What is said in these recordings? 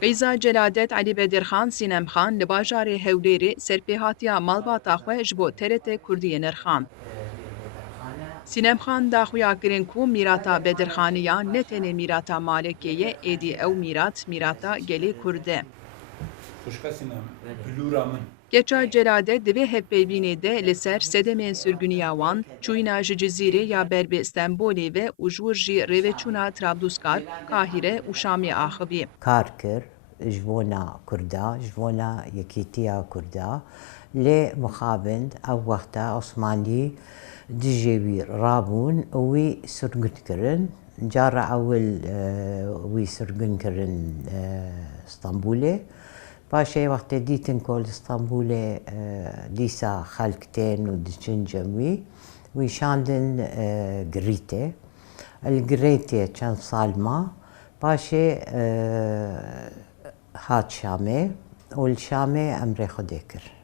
Qeyza Celadet Ali Bedirxan Sînemxan li bajarê Hewlêrê serpêhatiya malbata xwe ji bo TRT Kurdiyê nirxand. Sînemxan daxuya kirin ku mîrata Bedirxaniya ne tenê mîrata malekê ye, êdî ew mîrata gelê Kurd e. Keça Celadet divê hevpeyvînê de li ser sedemên sürguniya wan, çûyîna ji Cizîrê ya ber bi Stenbolê ve û ji wir jî rêveçûna Trablusgar, Kahîre û Şamê axivî. Kar kir ji bona Kurda, ji bona yekîtiya Kurda lê mixabin ew wexta Osmanlî dijî wî rabûn û wî sürgûn kirin. Cara ewil wî sürgûn kirin Stenbolê. Paşê wextê dîtin ku li Stenbolê dîsa xelk tên û diçin cem wî şandin Girîtê. Li Girîtê çend sal ma. Paşê hat Şamê û li Şamê emrê Xwedê kir.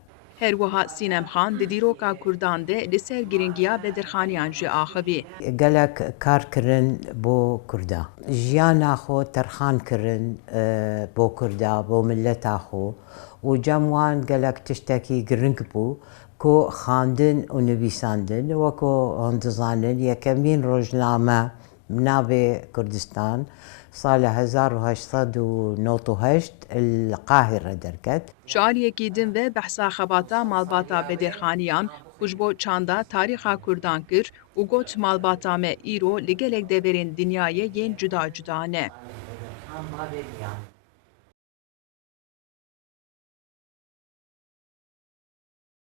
Her wiha Sînemxan di dîroka Kurdan de li ser giringiya Bedirxaniyan jî axivî. Gelek kar kirin bo Kurda. Jiyana xwe terxan kirin bo Kurda, bo milleta xwe û cem wan gelek tiştekî giring bû ku xandin û nivîsandin wekû hûn dizanin yekemîn rojname navê Kurdistan sala 1898 li Qahîre derket. Ji aliyekî din ve behsa xebata malbata Bedirxaniyan ku ji bo çanda tarîxa Kurdan kir û got malbata me îro li gelek deverên dinyayê yên cuda cuda ne.